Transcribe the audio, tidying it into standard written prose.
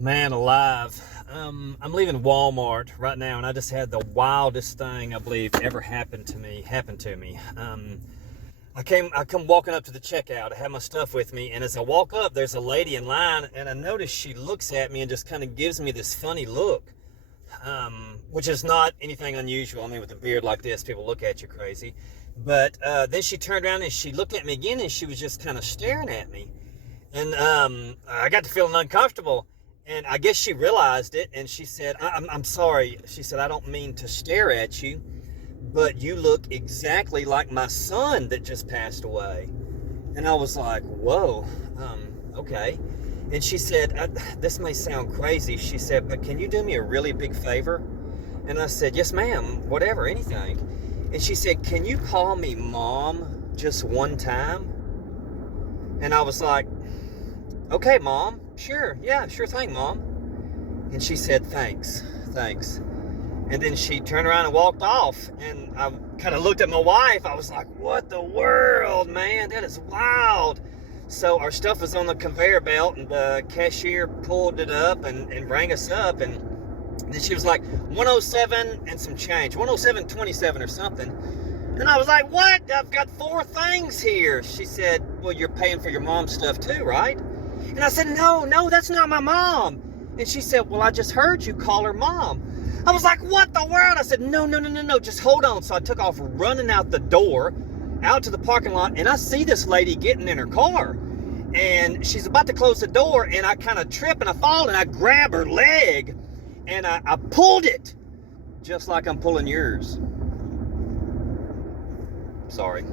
Man alive. I'm leaving Walmart right now, and I just had the wildest thing I believe ever happened to me. I come walking up to the checkout. I have my stuff with me, and as I walk up, there's a lady in line, and I notice she looks at me and just kind of gives me this funny look, which is not anything unusual. I mean, with a beard like this, people look at you crazy. But then she turned around and she looked at me again, and she was just kind of staring at me. And I got to feeling uncomfortable. And I guess she realized it, and she said, I'm sorry. She said, I don't mean to stare at you, but you look exactly like my son that just passed away. And I was like, whoa, okay. And she said, this may sound crazy. She said, but can you do me a really big favor? And I said, yes, ma'am, whatever, anything. And she said, can you call me Mom just one time? And I was like, okay, Mom, sure, yeah, sure thing, Mom. And she said, thanks. And then she turned around and walked off. And I kind of looked at my wife. I was like, what the world, man? That is wild. So our stuff was on the conveyor belt, and the cashier pulled it up and rang us up. And then she was like, 107 and some change, 107.27 or something. And I was like, what? I've got 4 things here. She said, well, you're paying for your mom's stuff too, right? And I said, no, that's not my mom. And she said, well, I just heard you call her Mom. I was like, what the world? I said, no, just hold on. So I took off running out the door, out to the parking lot, and I see this lady getting in her car. And she's about to close the door, and I kind of trip and I fall, and I grab her leg, and I pulled it, just like I'm pulling yours. Sorry.